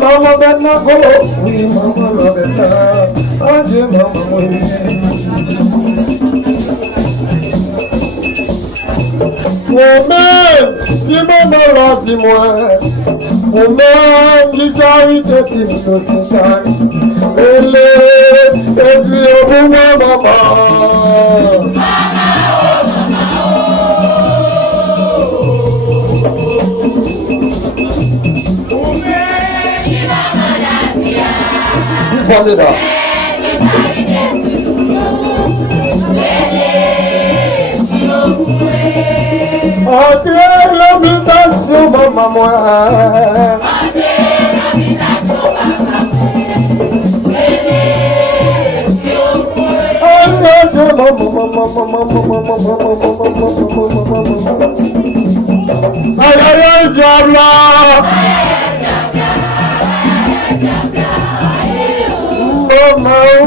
Mama benna go, mama benna, aje mama mwe. Woman, di mama la di moi. Woman, di jari te ti no ti sai. Ele, ebi obu mama. It up. L'habitation, maman, moi. Aïe, aïe, aïe, diable. Mama,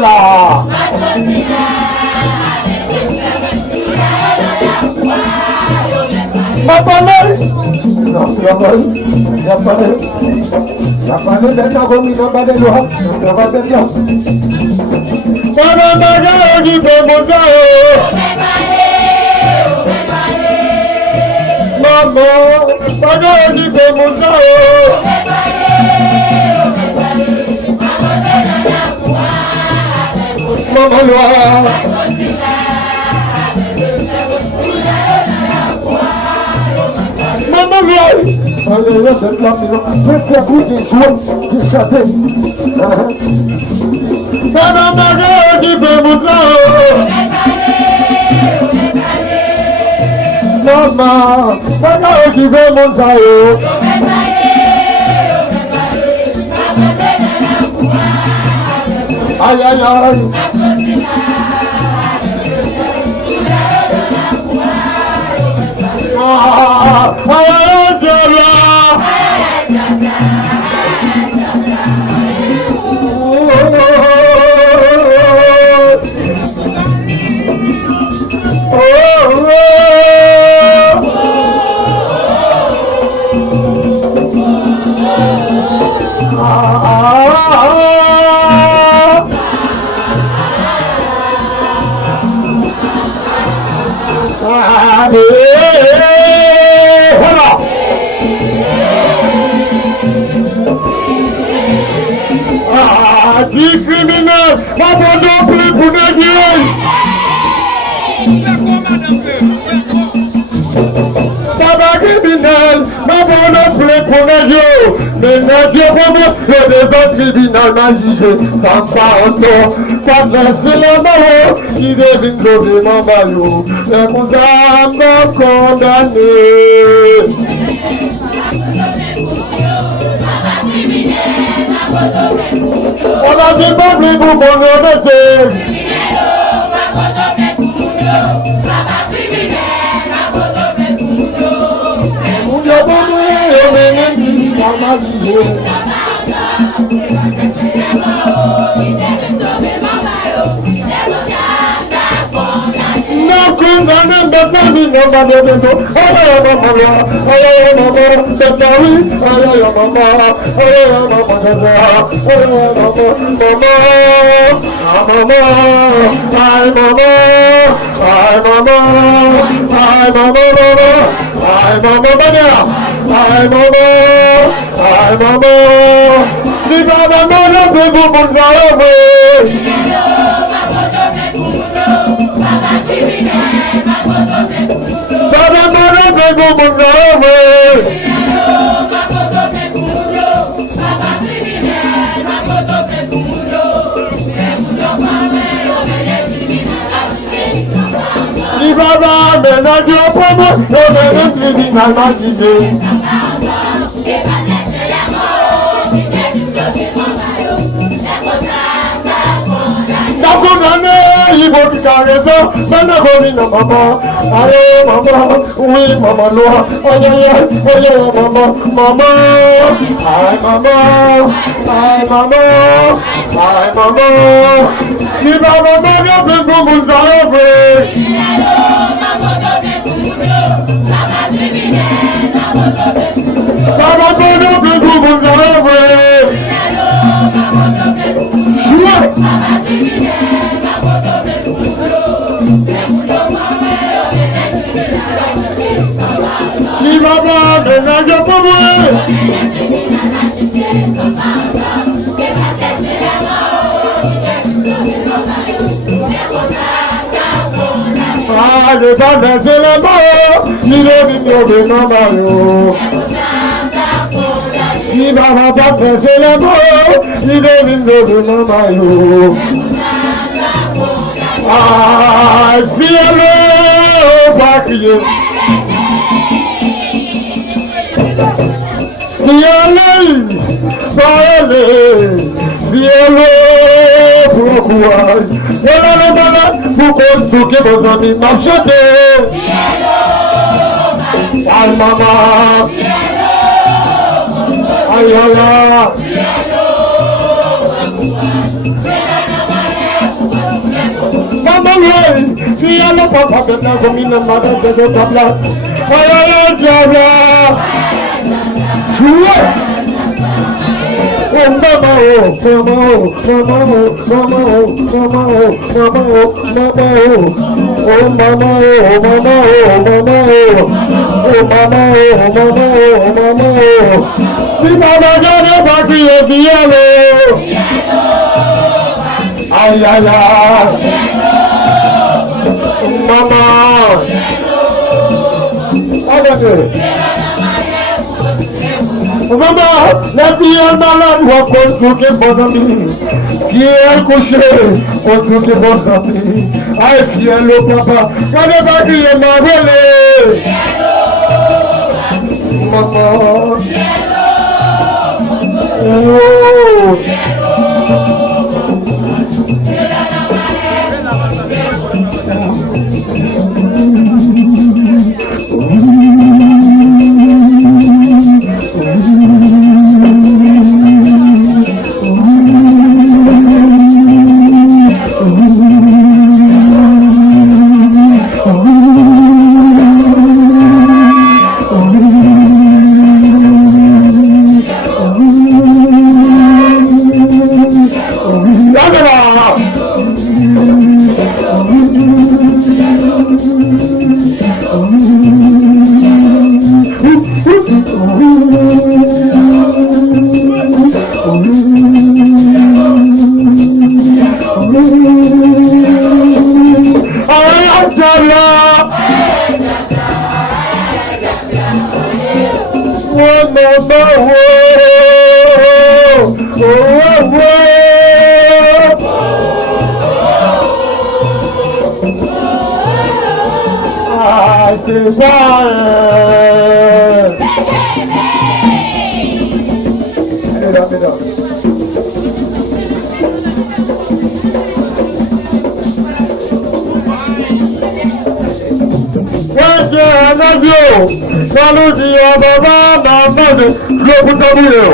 là. Ma parole. Non, tu vas pas. Il n'y a pas de. Il n'y a pas de d'être commis dans pas de loi. Ça va être là. Maman, maman, qui fait mon sang. Maman, maman, qui fait mon sang. Maman, loi. Maman, loi. Allez, là, cette là, c'est faire pour des soins qui savaient. Maman, maman, qui fait mon sang. Maman, maman, qui fait mon sang. Aïe, aïe, aïe. Criminel, abandon plus pour négocier. Papa criminel, abandon plus pour négocier. Mais négocier pour moi, le désordre criminel m'a jugé. Sans pardon, pas de laisser la mort qui devine sauver mon maillot. Les cousins m'ont condamné. On a dit pas plus pour mon honnêteté. Il faut qu'il raison, maintenant maman, allez maman, oui maman loi, aïe maman, maman, aïe maman, aïe maman, aïe maman, qui va maman bien plus pour vous enlever. Ça va donner plus pour vous enlever. Qui va pas de nage pour moi. Ah, je vais danser la mort, il est venu de nos maillots. Il va pas danser la mort, il est venu de nos maillots. Ah, fiez-le, pas crier. Fiez-le, fiez-le, pour le courage. Voilà, pour construire vos amis marchaient. Aïe, maman. Aïe, aïe, aïe. lo papa de la comida madre de tabla. Ay, ya. Chua. Oh mama oh, mama oh, mama oh, mama oh, mama oh, mama oh, mama oh. Oh mama oh, mama oh, mama oh. Oh mama oh, mama oh, mama oh. Si mama gane baki ye dialo. Ay ay ay. Mama. Agade. Maman, la fille est malade, ou encore tout est bon ami. Qui est couché, on tout est bon ami. Aïe, qui est le papa, quand le papa qui est malade. Maman. Oh. Saluti a baba na mode globu tabiro.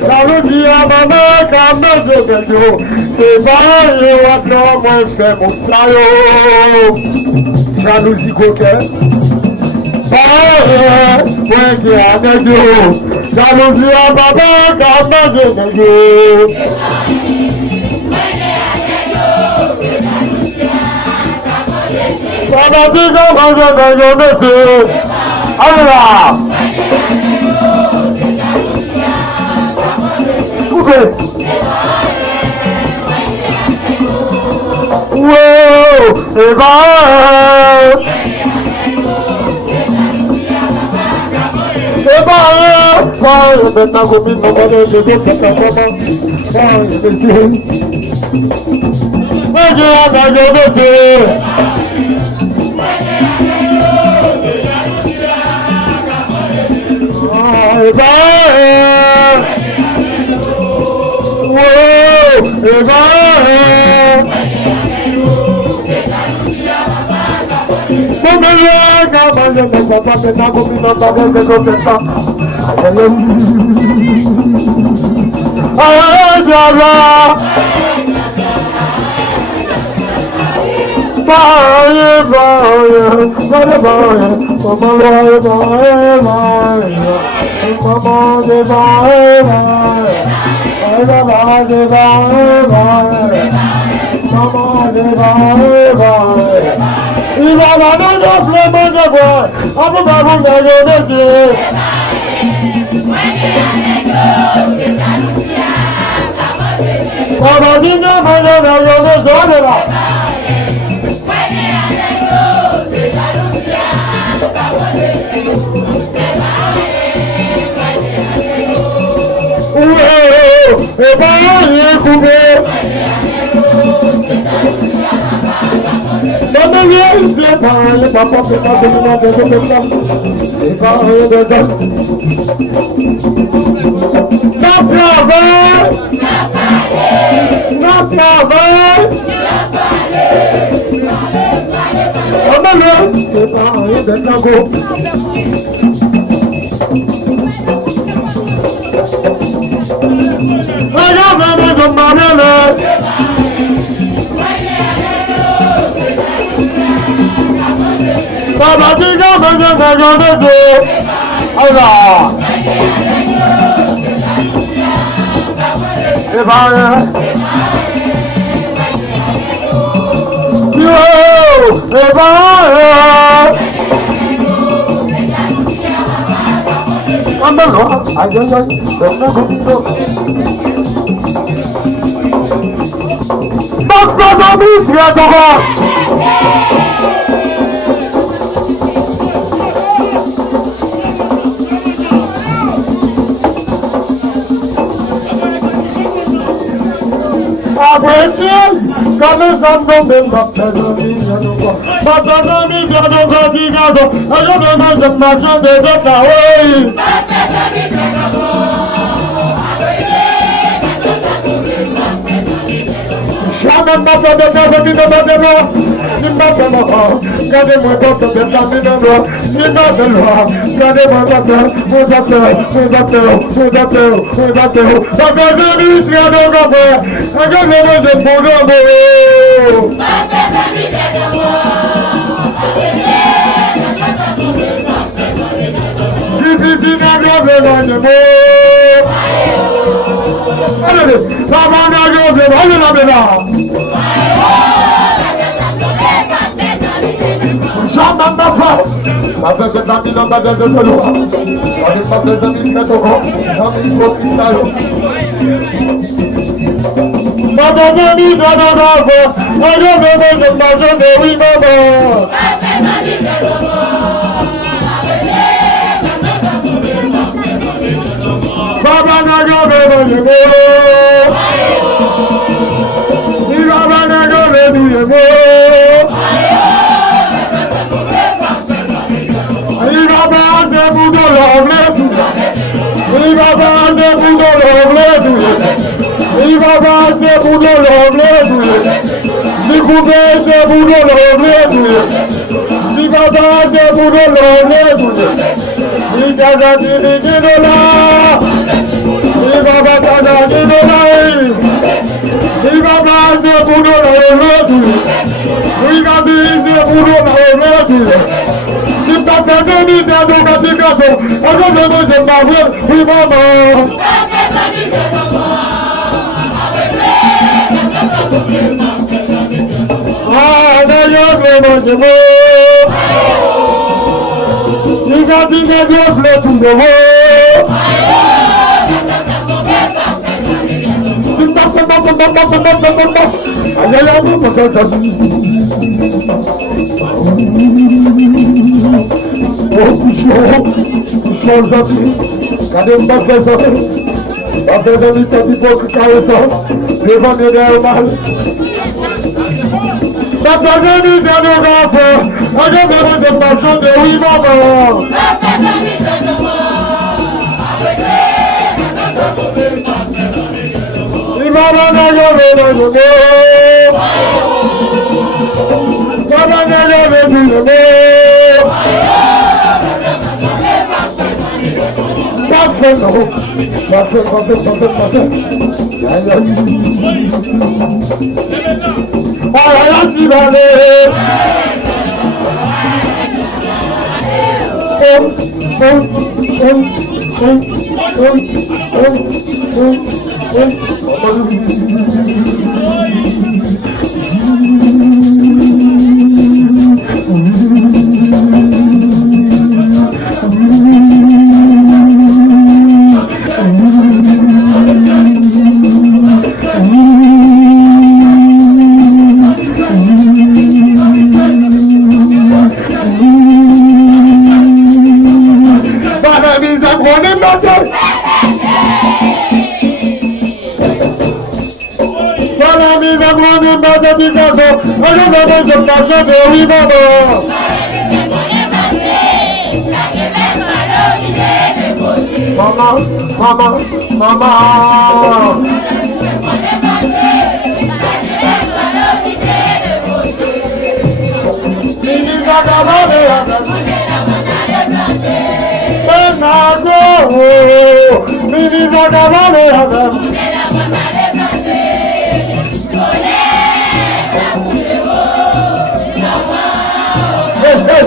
Saluti a baba na mode globu. Se vai eu acabo sem mostrar. Saluti qualquer. Vai, vai que a medo. Saluti a baba na mode globu. Baba diga maza na yonese. Allah. Okay. Whoa, Eva. Eva, vai, beta comigo, vai, eu vou pegar mama. Vai, vai, vai, vai,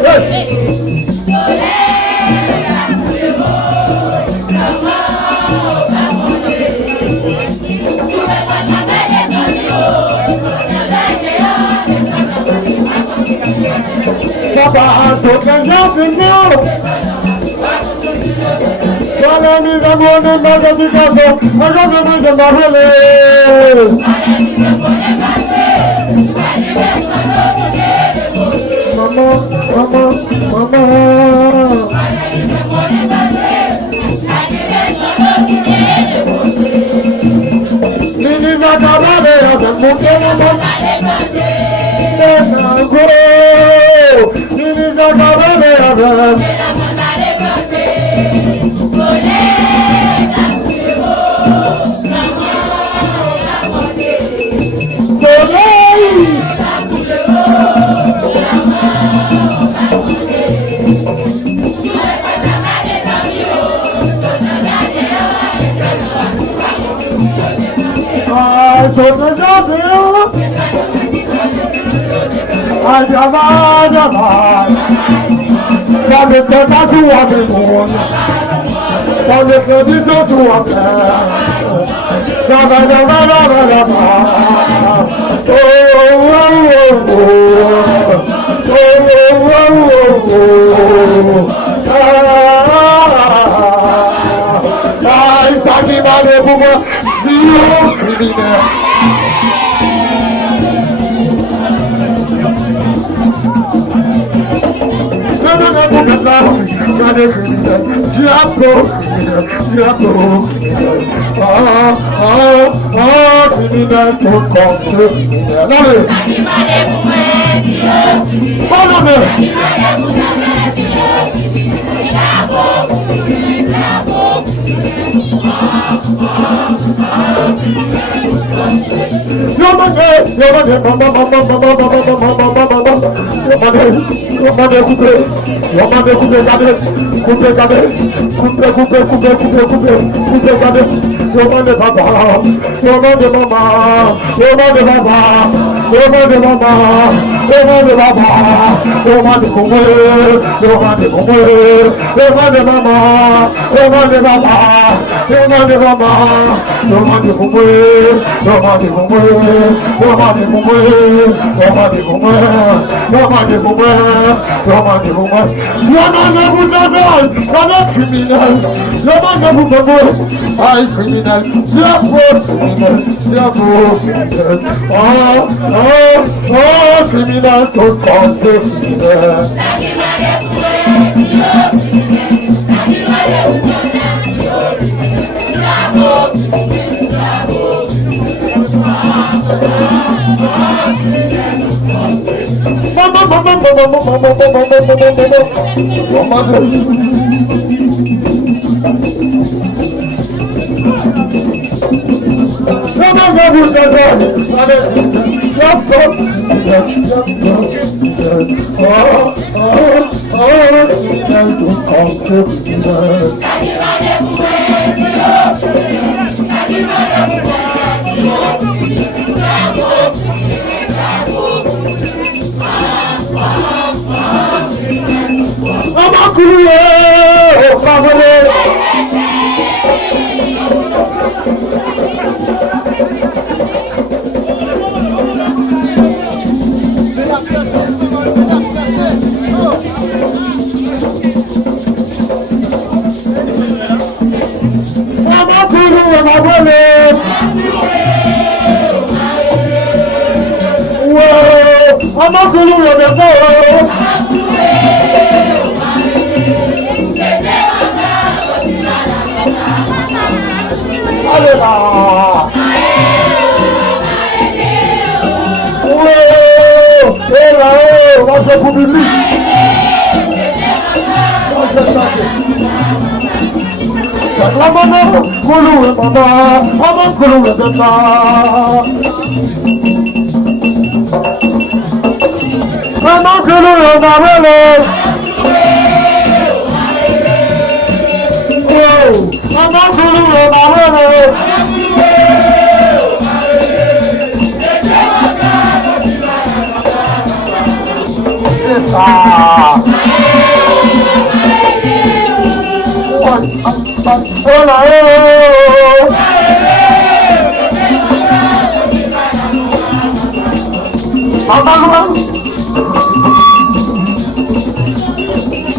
Hey!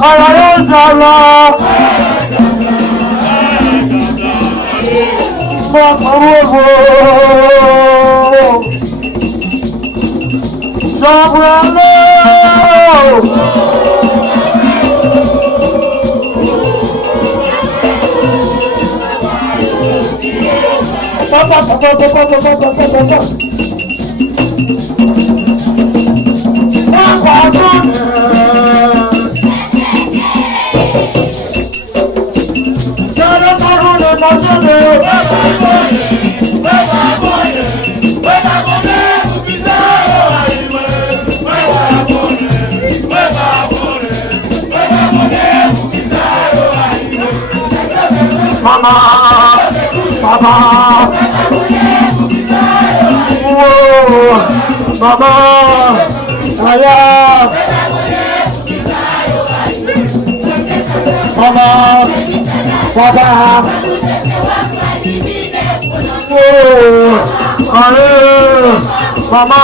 Ara yóò jọra. Mo kúrò wò. Sọ̀rọ̀ lọ. Mama, Papa, whoa, Mama, Aya, Mama, Papa, whoa, Aya, Mama,